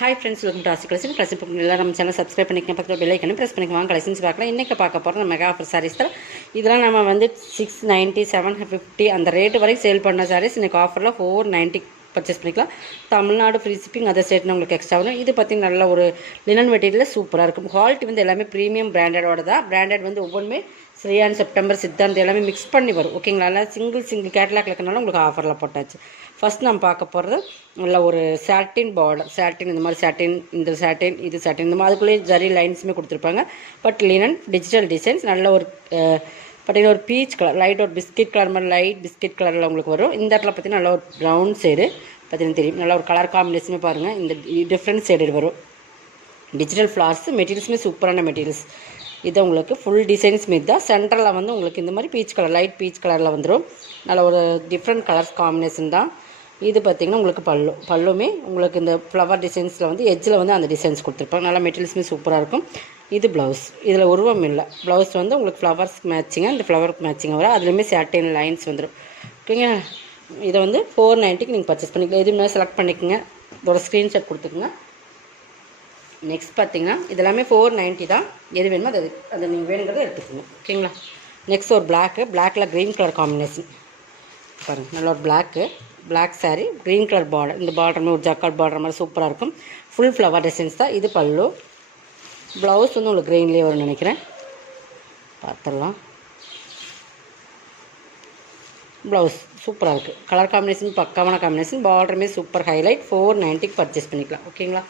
Hi friends, welcome to ஆசி collection. Collection எல்லாம் நம்ம சேனல் சப்ஸ்கிரைப் பண்ணிக்கணும், பக்கத்தில் பெல் ஐக்கனை ப்ரெஸ் பண்ணிக்குவாங்க. கலெக்ஷன்ஸ் பார்க்கலாம். இன்றைக்கி பார்க்க போகிறோம் நம்ம மெகா ஆஃபர் சாரீஸ் தான். இதெல்லாம் நம்ம வந்து 690, 750 அந்த ரேட்டு வரைக்கும் சேல் பண்ண சாரீஸ் இன்றைக்கி ஆஃபரில் 490 பர்ச்சேஸ் பண்ணிக்கலாம். தமிழ்நாடு ஃப்ரீ ஷிப்பிங், அதர் ஸ்டேட்னு உங்களுக்கு எக்ஸ்ட்ரா வரும். இது பார்த்திங்கன்னா நல்ல ஒரு லினன் மெட்டீரியல் சூப்பராக இருக்கும். குவாலிட்டி வந்து எல்லாமே ப்ரீமியம் பிராண்டடோட தான். பிராண்டட் வந்து ஒவ்வொன்றுமே ஸ்ரீயான், செப்டம்பர், சித்தாந்த் எல்லாமே மிக்ஸ் பண்ணி வரும். ஓகேங்களா? எல்லாம் சிங்கிள் கேட்லாக் இருக்கனால உங்களுக்கு ஆஃபரில் போட்டாச்சு. ஃபஸ்ட் நம்ம பார்க்க போகிறது நல்ல ஒரு சாட்டின் பார்டர். சாட்டின் இந்த மாதிரி சாட்டின், இந்த சாட்டின், இது சாட்டின், இந்த மாதிரி அதுக்குள்ளேயே ஜரி லைன்ஸுமே கொடுத்துருப்பாங்க. பட் லினன் டிஜிட்டல் டிசைன்ஸ் நல்ல ஒரு பார்த்தீங்கன்னா ஒரு பீச் கலர், லைட் ஒரு பிஸ்கெட் கலர் மாதிரி லைட் பிஸ்கெட் கலரில் உங்களுக்கு வரும். இந்த இடத்துல பார்த்தீங்கன்னா நல்ல ஒரு ப்ரௌன் ஷேடு பார்த்தீங்கன்னா தெரியும். நல்ல ஒரு கலர் காம்பினேஷனே பாருங்கள். இந்த டிஃப்ரெண்ட் ஷேடு வரும். டிஜிட்டல் ஃப்ளார்ஸ் மெட்டீரியல்ஸுமே சூப்பரான மெட்டீரியல்ஸ். இது உங்களுக்கு ஃபுல் டிசைன்ஸ் மீது தான். சென்டரில் வந்து உங்களுக்கு இந்த மாதிரி பீச் கலர், லைட் பீச் கலரில் வந்துடும். நல்ல ஒரு டிஃப்ரெண்ட் கலர்ஸ் காம்பினேஷன் தான். இது பார்த்திங்கன்னா உங்களுக்கு பல்லுமே உங்களுக்கு இந்த ஃப்ளவர் டிசைன்ஸில் வந்து எட்ஜில் வந்து அந்த டிசைன்ஸ் கொடுத்துருப்பாங்க. நல்லா மெட்டீரியல்ஸுமே சூப்பராக இருக்கும். இது ப்ளவுஸ். இதில் உருவம் இல்லை. ப்ளவுஸ் வந்து உங்களுக்கு ஃப்ளவர்ஸ்க்கு மேட்சிங்காக இந்த ஃப்ளவருக்கு மேட்சிங்காக வரும். அதுலேயுமே சாட்டின் லைன்ஸ் வந்துடும். ஓகேங்க. இதை வந்து 490க்கு நீங்கள் பர்ச்சேஸ் பண்ணிக்கலாம். எது முன்னாடி செலக்ட் பண்ணிக்கோங்க. இதோட ஸ்க்ரீன்ஷாட் கொடுத்துக்குங்க. நெக்ஸ்ட் பார்த்திங்கன்னா இதெல்லாமே 490 தான். எது வேணுமோ அதை நீங்கள் வேணுங்கிறத எடுத்துக்கோங்க. ஓகேங்களா? நெக்ஸ்ட் ஒரு பிளாக்கில் க்ரீன் கலர் காம்பினேஷன் பாருங்கள். நல்ல ஒரு black sari, green colour border. இந்த பார்டருமே ஒரு ஜக்கார்ட் பார்டர் மாதிரி சூப்பராக இருக்கும். ஃபுல் ஃப்ளவர் டிசைன்ஸ் தான். இது பல்லு. ப்ளவுஸ் வந்து உங்களுக்கு க்ரீன்லேயே வரும்னு நினைக்கிறேன். பார்த்துடலாம். ப்ளவுஸ் சூப்பராக இருக்குது. கலர் காம்பினேஷன் பக்காவான காம்பினேஷன். பார்டருமே சூப்பர் ஹைலைட். 490க்கு பர்ச்சேஸ் பண்ணிக்கலாம். ஓகேங்களா?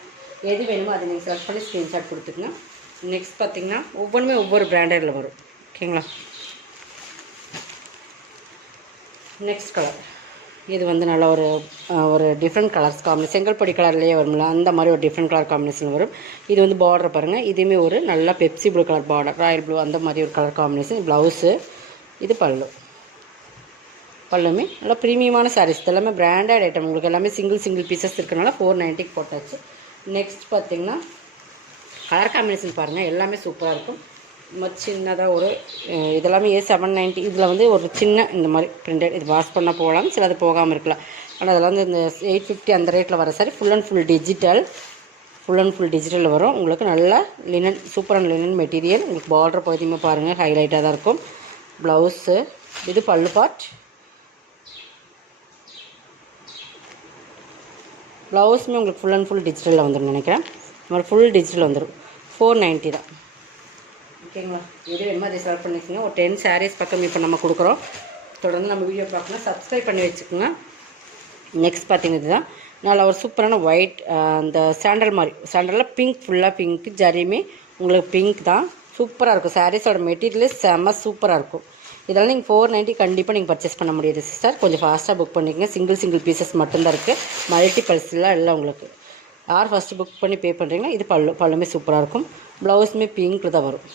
எது வேணுமோ அதை நீங்கள் செலக்ட் பண்ணி ஸ்க்ரீன்ஷாட் கொடுத்துக்குங்க. நெக்ஸ்ட் பார்த்திங்கன்னா ஒவ்வொன்றுமே ஒவ்வொரு பிராண்டடில் வரும். ஓகேங்களா? Next colour. இது வந்து நல்ல ஒரு டிஃப்ரெண்ட் கலர்ஸ் காம்பினேஷன். செங்கல்பொடி கலர்லேயே வரும்ல, அந்த மாதிரி ஒரு டிஃப்ரெண்ட் கலர் காம்பினேஷன் வரும். இது வந்து பார்டர் பாருங்கள். இதுவுமே ஒரு நல்ல Pepsi blue colour border, Royal blue அந்த மாதிரி ஒரு கலர் காம்பினேஷன். ப்ளவுஸு. இது பல்லுமே நல்லா ப்ரீமியமான சாரீஸ். எல்லாமே பிராண்டட் ஐட்டம். உங்களுக்கு எல்லாமே சிங்கிள் பீசஸ் இருக்கிறனால 490க்கு போட்டாச்சு. நெக்ஸ்ட் பார்த்திங்கன்னா கலர் காம்பினேஷன் பாருங்கள். எல்லாமே சூப்பராக இருக்கும். சின்னதாக ஒரு இதெல்லாமே 790. இதில் வந்து ஒரு சின்ன இந்த மாதிரி பிரிண்டட். இது வாஷ் பண்ணால் போகலாம், சில அது போகாமல் இருக்கலாம். ஆனால் அதெல்லாம் வந்து இந்த 850 அந்த ரேட்டில் வர sorry full and full digital வரும். உங்களுக்கு நல்ல லினன், சூப்பரான லினன் மெட்டீரியல். உங்களுக்கு பார்டர் பகுதியுமே பாருங்கள் ஹைலைட்டாக தான் இருக்கும். ப்ளவுஸு. இது பல்லு பார்ட். ப்ளவுஸுமே உங்களுக்கு ஃபுல் அண்ட் ஃபுல் டிஜிட்டலில் வந்துடும் நினைக்கிறேன். இந்த மாதிரி ஃபுல் டிஜிட்டல் வந்துடும். 490 தான். ஓகேங்களா? இது வேணுமா அதை செலக்ட் பண்ணிக்கோங்க. ஒரு 10 சாரீஸ் பக்கம் இப்போ நம்ம கொடுக்குறோம். தொடர்ந்து நம்ம வீடியோ பார்க்கணும். சப்ஸ்கிரைப் பண்ணி வச்சுக்கோங்க. நெக்ஸ்ட் பார்த்திங்கன்னா இதுதான் நல்லா ஒரு சூப்பரான ஒயிட், அந்த சாண்டலில் பிங்க், ஃபுல்லாக பிங்க் ஜரியுமே உங்களுக்கு பிங்க் தான். சூப்பராக இருக்கும். சாரீஸோட மெட்டீரியலே செம்ம சூப்பராக இருக்கும். இதெல்லாம் நீங்கள் 490 கண்டிப்பாக நீங்கள் பர்ச்சேஸ் பண்ண முடியாது சிஸ்டர். கொஞ்சம் ஃபாஸ்ட்டாக புக் பண்ணிக்கோங்க. சிங்கிள் பீசஸ் மட்டும்தான் இருக்குது. மல்டிபல்ஸ்லாம் இல்லை உங்களுக்கு. யார் ஃபஸ்ட்டு புக் பண்ணி பே பண்ணுறீங்களோ. இது பல்லுமே சூப்பராக இருக்கும். ப்ளவுஸுமே பிங்க்கில் தான் வரும்.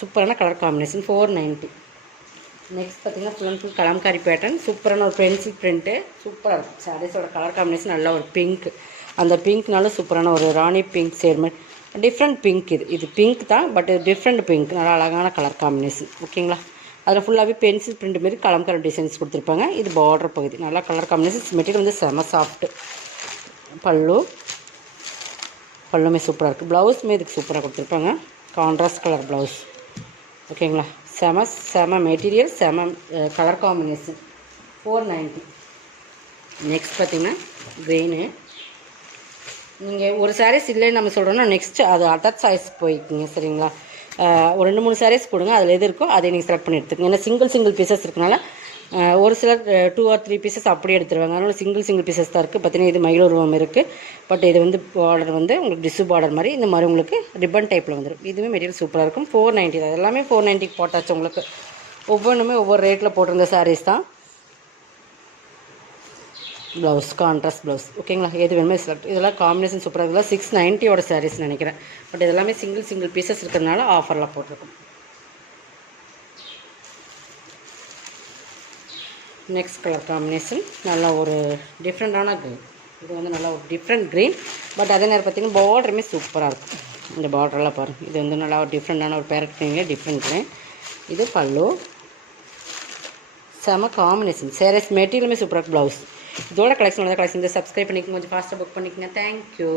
சூப்பரான கலர் காம்பினேஷன். 490. நெக்ஸ்ட் பார்த்திங்கன்னா full and full Kalamkari pattern. சூப்பரான ஒரு பென்சில் பிரிண்ட்டு சூப்பராக இருக்கும். சாரீஸோட கலர் காம்பினேஷன் நல்லா ஒரு பிங்க். அந்த பிங்க்னாலும் சூப்பரான ஒரு ராணி பிங்க் ஷேட் மாதிரி டிஃப்ரெண்ட் பிங்க். இது பிங்க் தான், பட் டிஃப்ரெண்ட் பிங்க். நல்லா அழகான கலர் காம்பினேஷன். ஓகேங்களா? அதில் ஃபுல்லாகவே பென்சில் பிரிண்ட் மாரி கலம்காரி டிசைன்ஸ் கொடுத்துருப்பாங்க. இது பார்டர் பகுதி. நல்லா கலர் காம்பினேஷன். மெட்டீரியல் வந்து செம சாஃப்ட்டு. பல்லுமே சூப்பராக இருக்குது. ப்ளவுஸுமே இதுக்கு சூப்பராக கொடுத்துருப்பாங்க. Contrast colour blouse. ஓகேங்களா? செம மெட்டீரியல், செம கலர் காம்பினேஷன். 490. நெக்ஸ்ட் பார்த்திங்கன்னா க்ரீனு. நீங்கள் ஒரு சாரீஸ் இல்லைன்னு நம்ம சொல்கிறோன்னா நெக்ஸ்ட்டு அது அதர் சாய்ஸ் போய்க்குங்க. சரிங்களா? ஒரு 2-3 சாரீஸ் கொடுங்க. அதில் எது இருக்கோ அதை நீங்கள் செலக்ட் பண்ணி எடுத்துக்கோங்க. ஏன்னா சிங்கிள் பீசஸ் இருக்கனால ஒரு சிலர் 2 or 3 பீசஸ் அப்படியே எடுத்துருவாங்க. அதனால் சிங்கிள் பீசஸ் தான் இருக்குது. பார்த்தீங்கன்னா இது மயில் உருவம் இருக்குது. பட் இது வந்து பார்டர் வந்து உங்களுக்கு டிஷ்யூ பார்டர் மாதிரி இந்த மாதிரி உங்களுக்கு ரிப்பன் டைப்பில் வந்துடும். இதுவுமே மெட்டீரியல் சூப்பராக இருக்கும். 490 தான். எல்லாமே 490 போட்டாச்சு. உங்களுக்கு ஒவ்வொன்றுமே ஒவ்வொரு ரேட்டில் போட்டிருந்த சாரீஸ் தான். Blouse contrast blouse. ஓகேங்களா? எது வேணுமே செலக்ட். இதெல்லாம் காம்பினேஷன் சூப்பராக. இதெல்லாம் 690 சாரீஸ் நினைக்கிறேன். பட் இதெல்லாமே சிங்கிள் பீசஸ் இருக்கிறதுனால ஆஃபரில் போட்டிருக்கும். நெக்ஸ்ட் கலர் காம்பினேஷன் நல்லா ஒரு டிஃப்ரெண்ட்டான க்ரீன். இது வந்து நல்லா ஒரு டிஃப்ரெண்ட் க்ரீன். பட் அதே நேரம் பார்த்திங்கன்னா பார்டருமே சூப்பராக இருக்கும். இந்த பார்டரெல்லாம் பாருங்கள். இது வந்து நல்லா ஒரு டிஃப்ரெண்ட்டான ஒரு பேரட் க்ரீன்லேயே டிஃப்ரெண்ட் க்ரீன். இது பல்லு. செம காம்பினேஷன். சாரீஸ் மெட்டீரியலுமே சூப்பராக. ப்ளவுஸ். இதோட கலெக்ஷன் சப்ஸ்கிரைப் பண்ணிக்கோங்க, கொஞ்சம் ஃபாஸ்ட்டாக புக் பண்ணிக்கோங்க. தேங்க்யூ.